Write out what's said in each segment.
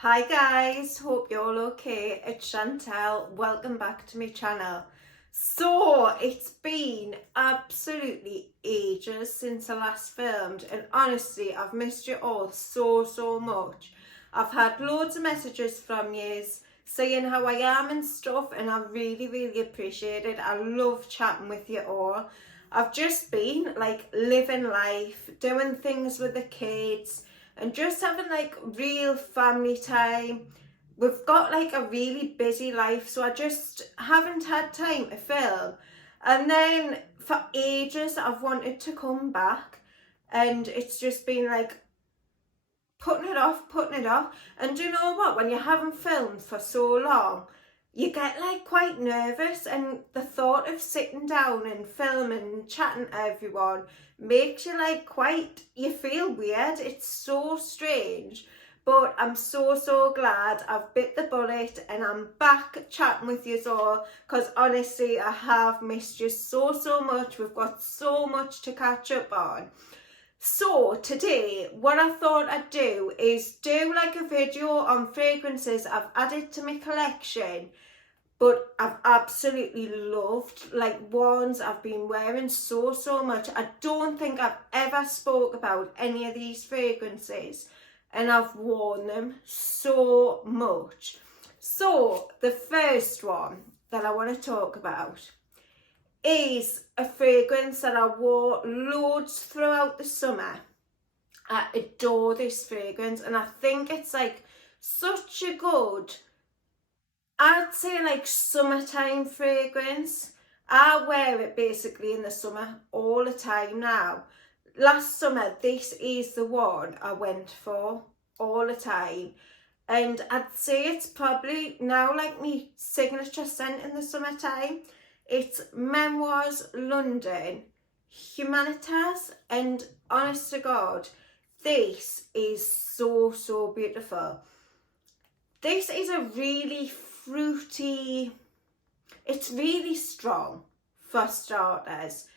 Hi guys, hope you're all okay. It's Chantel. Welcome back to my channel. So it's been absolutely ages since I last filmed, and honestly I've missed you all so much. I've had loads of messages from yous saying how I am and stuff, and I really appreciate it. I love chatting with you all. I've just been like living life, doing things with the kids and just having like real family time. We've got like a really busy life, so I just haven't had time to film. And then for ages I've wanted to come back, and it's just been like putting it off. And do you know what? When you haven't filmed for so long, you get like quite nervous, and the thought of sitting down and filming and chatting to everyone makes you like you feel weird. It's so strange. But I'm so glad I've bit the bullet and I'm back chatting with you all, because honestly I have missed you so much. We've got so much to catch up on. So today what I thought I'd do is do like a video on fragrances I've added to my collection, but I've absolutely loved, like ones I've been wearing so much. I don't think I've ever spoke about any of these fragrances, and I've worn them so much. So the first one that I want to talk about is a fragrance that I wore loads throughout the summer. I adore this fragrance, and I think it's like such a good, I'd say like summertime fragrance. I wear it basically in the summer all the time now. Last summer, this is the one I went for all the time. And I'd say it's probably now like my signature scent in the summertime. It's Memoirs London Humanitas, and honest to God, this is so beautiful. This is a really fruity, it's really strong for starters,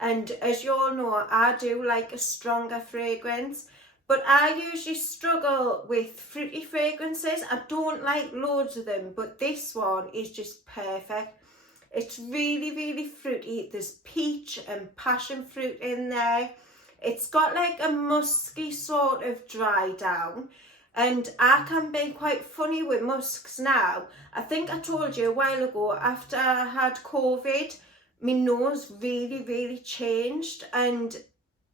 and as you all know, I do like a stronger fragrance, but I usually struggle with fruity fragrances. I don't like loads of them, but this one is just perfect. It's really fruity. There's peach and passion fruit in there. It's got like a musky sort of dry down, and I can be quite funny with musks now. I think I told you a while ago, after I had COVID, my nose really changed, and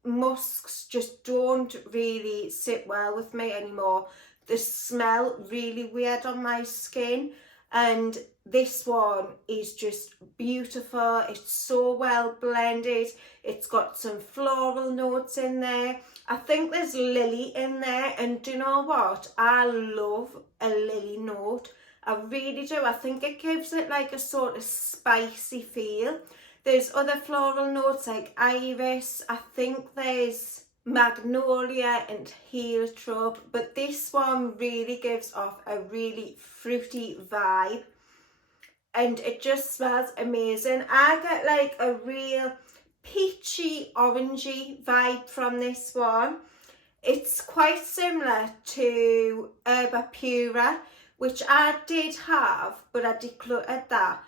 musks just don't really sit well with me anymore. They smell really weird on my skin, and this one is just beautiful. It's so well blended. It's got some floral notes in there. I think there's lily in there, and do you know what? I love a lily note. I really do. I think it gives it like a sort of spicy feel. There's other floral notes like iris. I think there's magnolia and heliotrope, but this one really gives off a really fruity vibe, and it just smells amazing. I get like a real peachy orangey vibe from this one. It's quite similar to Herba Pura, which I did have, but I decluttered that,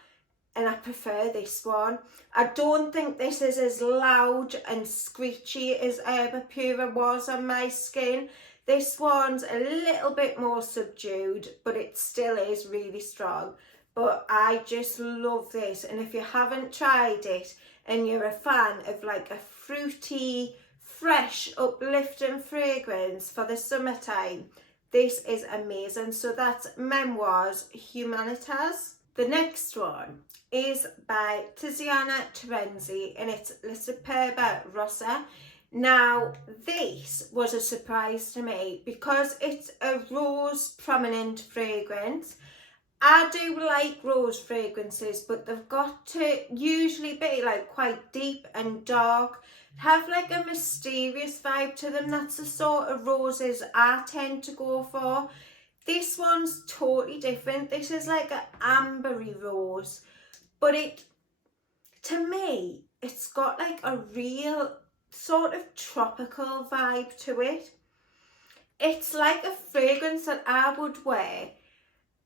and I prefer this one. I don't think this is as loud and screechy as Herba Pura was on my skin. This one's a little bit more subdued, but it still is really strong. But I just love this, and if you haven't tried it and you're a fan of like a fruity, fresh, uplifting fragrance for the summertime, this is amazing. So that's Memoirs Humanitas. The next one is by Tiziana Terenzi, and it's the Superba Rossa. Now this was a surprise to me because it's a rose prominent fragrance. I do like rose fragrances, but they've got to usually be like quite deep and dark, have like a mysterious vibe to them. That's the sort of roses I tend to go for. This one's totally different. This is like an ambery rose, but to me, it's got like a real sort of tropical vibe to it. It's like a fragrance that I would wear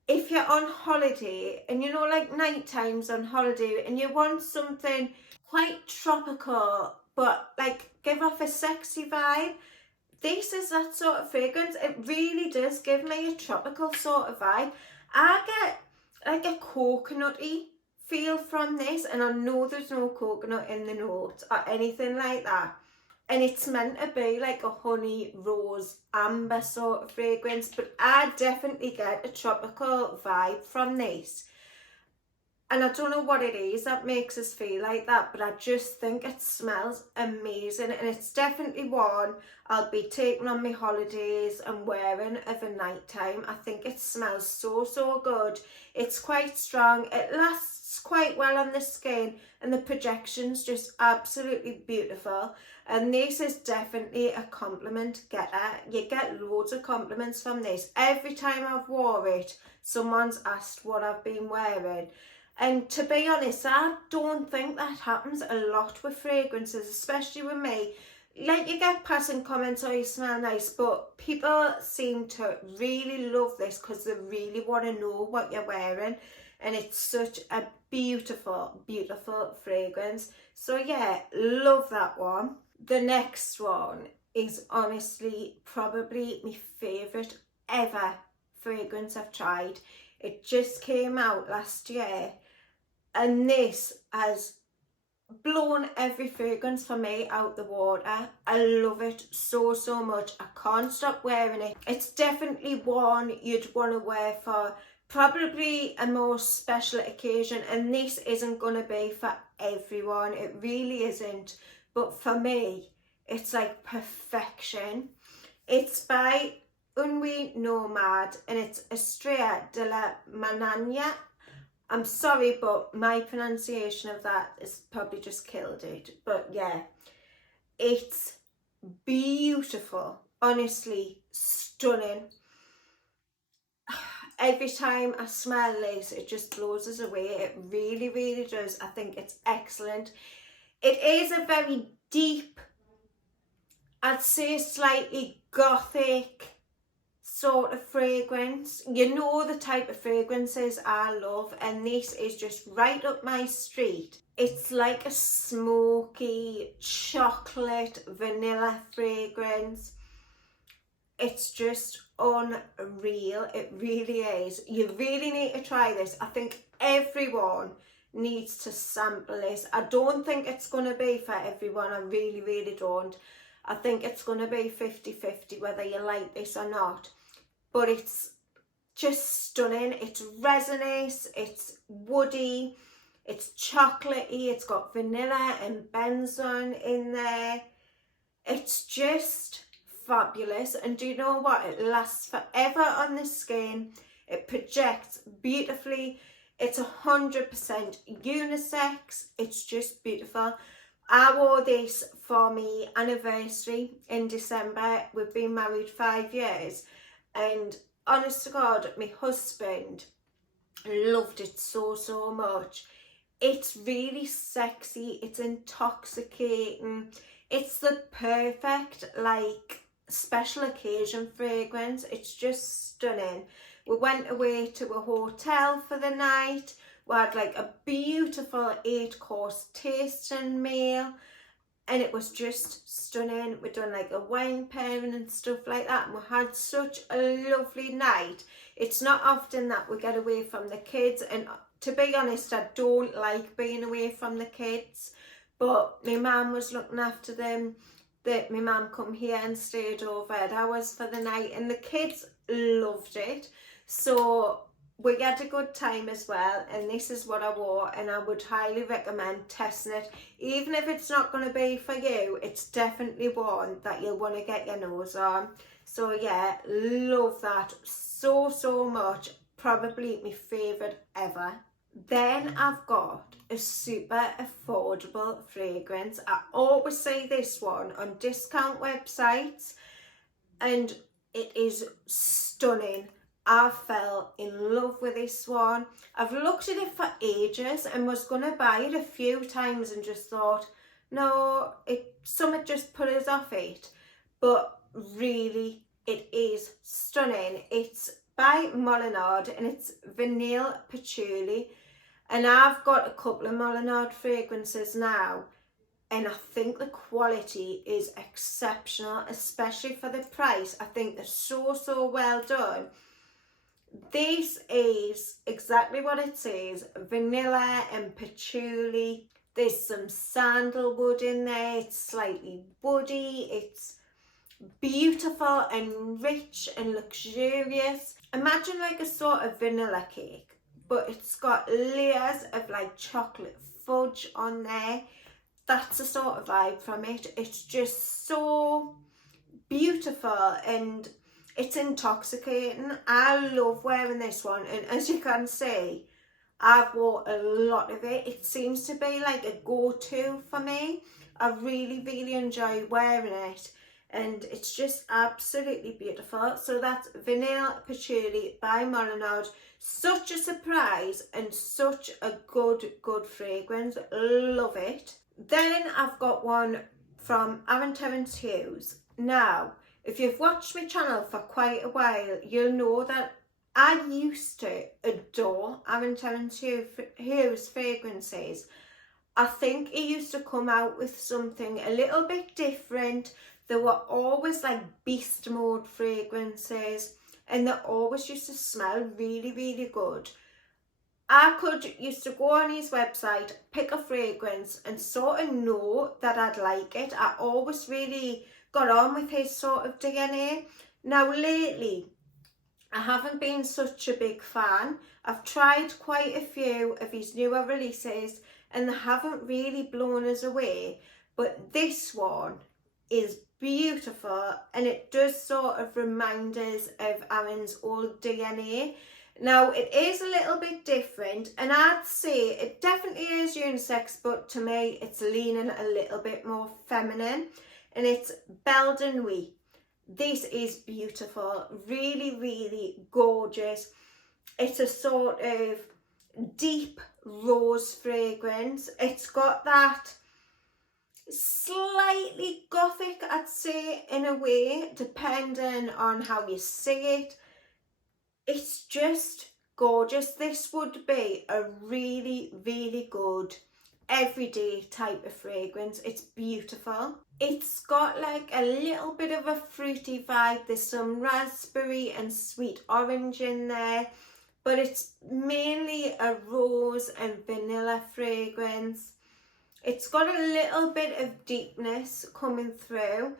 if you're on holiday and you know, like night times on holiday, and you want something quite tropical but like give off a sexy vibe. This is that sort of fragrance. It really does give me a tropical sort of vibe. I get like a coconutty feel from this, and I know there's no coconut in the notes or anything like that. And it's meant to be like a honey, rose, amber sort of fragrance, but I definitely get a tropical vibe from this. And I don't know what it is that makes us feel like that, but I just think it smells amazing. And it's definitely one I'll be taking on my holidays and wearing of a night time. I think it smells so, so good. It's quite strong. It lasts quite well on the skin, and the projection's just absolutely beautiful. And this is definitely a compliment getter. You get loads of compliments from this. Every time I've wore it, someone's asked what I've been wearing. And to be honest, I don't think that happens a lot with fragrances, especially with me. Like, you get passing comments, oh, you smell nice, but people seem to really love this because they really want to know what you're wearing. And it's such a beautiful, beautiful fragrance. So yeah, love that one. The next one is honestly probably my favourite ever fragrance I've tried. It just came out last year, and this has blown every fragrance for me out the water. I love it so, so much. I can't stop wearing it. It's definitely one you'd want to wear for probably a more special occasion, and this isn't going to be for everyone. It really isn't. But for me, it's like perfection. It's by Nomade, and it's Estrella de la Manana. I'm sorry, but my pronunciation of that is probably just killed it. But yeah, it's beautiful. Honestly, stunning. Every time I smell this, it just blows us away. It really, really does. I think it's excellent. It is a very deep, I'd say slightly gothic sort of fragrance. You know the type of fragrances I love, and this is just right up my street. It's like a smoky chocolate vanilla fragrance. It's just unreal. It really is. You really need to try this. I think everyone needs to sample this. I don't think it's going to be for everyone. I really, really don't. I think it's going to be 50-50 whether you like this or not. But it's just stunning. It's resinous, it's woody, it's chocolatey, it's got vanilla and benzoin in there. It's just fabulous. And do you know what? It lasts forever on the skin. It projects beautifully. It's 100% unisex. It's just beautiful. I wore this for my anniversary in December. We've been married 5 years, and honest to God, my husband loved it so, so much. It's really sexy. It's intoxicating. It's the perfect, like, special occasion fragrance. It's just stunning. We went away to a hotel for the night. We had like a beautiful 8-course tasting meal, and it was just stunning. We'd done like a wine pairing and stuff like that, and we had such a lovely night. It's not often that we get away from the kids, and to be honest, I don't like being away from the kids, but my mum was looking after them. My mum come here and stayed over at ours for the night, and the kids loved it. So we had a good time as well, and this is what I wore, and I would highly recommend testing it. Even if it's not going to be for you, it's definitely one that you'll want to get your nose on. So yeah, love that so, so much. Probably my favourite ever. Then I've got a super affordable fragrance. I always see this one on discount websites, and it is stunning. I fell in love with this one. I've looked at it for ages and was going to buy it a few times and just thought, no, something just put us off it. But really, It is stunning. It's by Molinard and it's Vanille Patchouli. And I've got a couple of Molinard fragrances now, and I think the quality is exceptional, especially for the price. I think they're so well done. This is exactly what it says, vanilla and patchouli. There's some sandalwood in there. It's slightly woody. It's beautiful and rich and luxurious. Imagine like a sort of vanilla cake, but it's got layers of like chocolate fudge on there. That's the sort of vibe from it. It's just so beautiful and it's intoxicating. I love wearing this one, and as you can see, I've wore a lot of it. It seems to be like a go-to for me. I really enjoy wearing it, and it's just absolutely beautiful. So that's Vanille Patchouli by Molinard. Such a surprise and such a good fragrance. Love it. Then I've got one from Terenzi. Now, if you've watched my channel for quite a while, you'll know that I used to adore Terenzi's fragrances. I think he used to come out with something a little bit different. They were always like beast mode fragrances, and they always used to smell really good. I used to go on his website, pick a fragrance and sort of know that I'd like it. I always really got on with his sort of DNA. Now lately, I haven't been such a big fan. I've tried quite a few of his newer releases and they haven't really blown us away. But this one is beautiful, and it does sort of remind us of Aaron's old DNA. Now, it is a little bit different, and I'd say it definitely is unisex, but to me, it's leaning a little bit more feminine, and it's Belle de Nuit. This is beautiful, really gorgeous. It's a sort of deep rose fragrance. It's got that slightly gothic, I'd say, in a way, depending on how you see it. It's just gorgeous. This would be a really good everyday type of fragrance. It's beautiful. It's got like a little bit of a fruity vibe. There's some raspberry and sweet orange in there, but it's mainly a rose and vanilla fragrance. It's got a little bit of deepness coming through,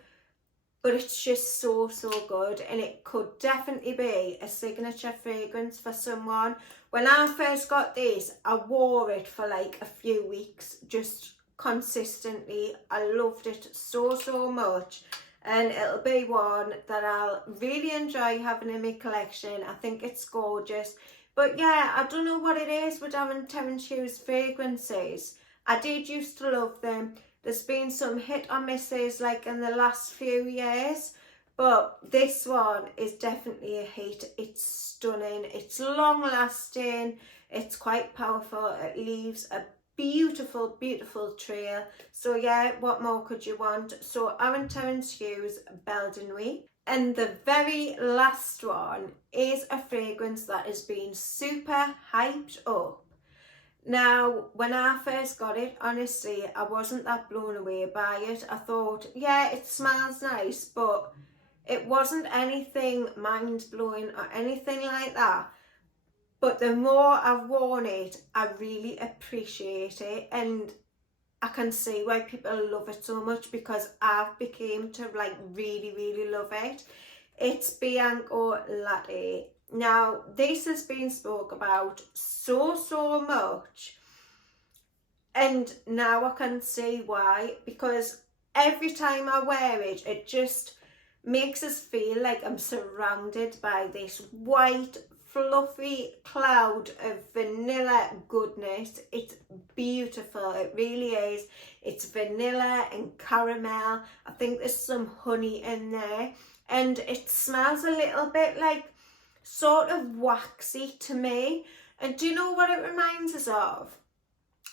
but it's just so good, and it could definitely be a signature fragrance for someone. When I first got this, I wore it for like a few weeks, just consistently. I loved it so much, and it'll be one that I'll really enjoy having in my collection. I think it's gorgeous. But yeah, I don't know what it is with Terenzi's fragrances. I did used to love them. There's been some hit or misses like in the last few years, but this one is definitely a hit. It's stunning, it's long lasting, it's quite powerful, it leaves a beautiful trail. So yeah, what more could you want? So Terenzi's Belle de Nuit. And the very last one is a fragrance that has been super hyped up. Now, when I first got it, honestly, I wasn't that blown away by it. I thought, yeah, it smells nice, but it wasn't anything mind-blowing or anything like that. But the more I've worn it, I really appreciate it, and I can see why people love it so much, because I've become to like really love it. It's Bianco Latte. Now, this has been spoke about so much, and now I can see why, because every time I wear it, it just makes us feel like I'm surrounded by this white fluffy cloud of vanilla goodness. It's beautiful, it really is. It's vanilla and caramel. I think there's some honey in there, and it smells a little bit like sort of waxy to me. And do you know what it reminds us of?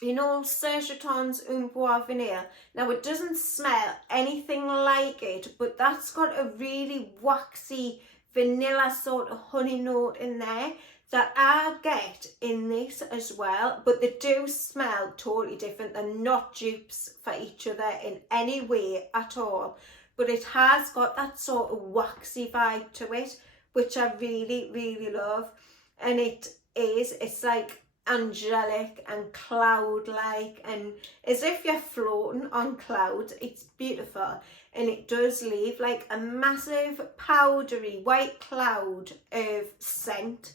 you know, Sergeton's Un Bois Vanille. Now it doesn't smell anything like it, but that's got a really waxy vanilla sort of honey note in there that I get in this as well, but they do smell totally different. They're not dupes for each other in any way at all, but it has got that sort of waxy vibe to it, which I really, really love. And it's like angelic and cloud-like, and as if you're floating on clouds. It's beautiful, and it does leave like a massive powdery white cloud of scent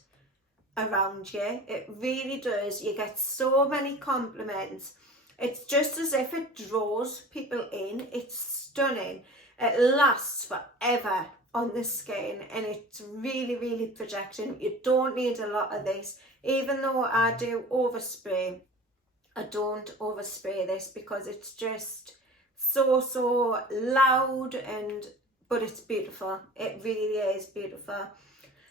around you. It really does. You get so many compliments. It's just as if it draws people in. It's stunning. It lasts forever on the skin, and it's really, really projecting. You don't need a lot of this. Even though I do overspray, I don't overspray this because it's just so loud, but it's beautiful. It really is beautiful.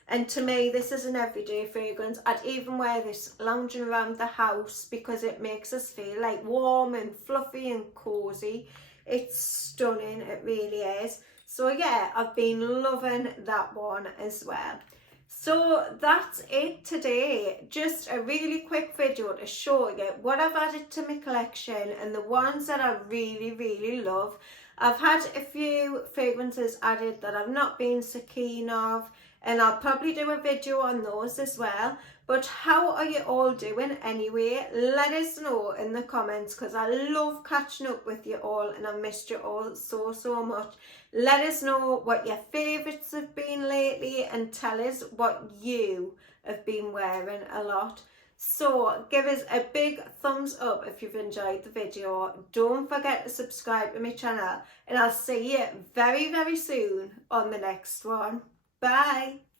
And to me, this is an everyday fragrance. I'd even wear this lounging around the house because it makes us feel like warm and fluffy and cozy. It's stunning, it really is. So yeah, I've been loving that one as well. So that's it today. Just a really quick video to show you what I've added to my collection and the ones that I really, really love. I've had a few fragrances added that I've not been so keen of, and I'll probably do a video on those as well. But how are you all doing anyway? Let us know in the comments, because I love catching up with you all and I've missed you all so much. Let us know what your favourites have been lately and tell us what you have been wearing a lot. So give us a big thumbs up if you've enjoyed the video. Don't forget to subscribe to my channel, and I'll see you very, very soon on the next one. Bye.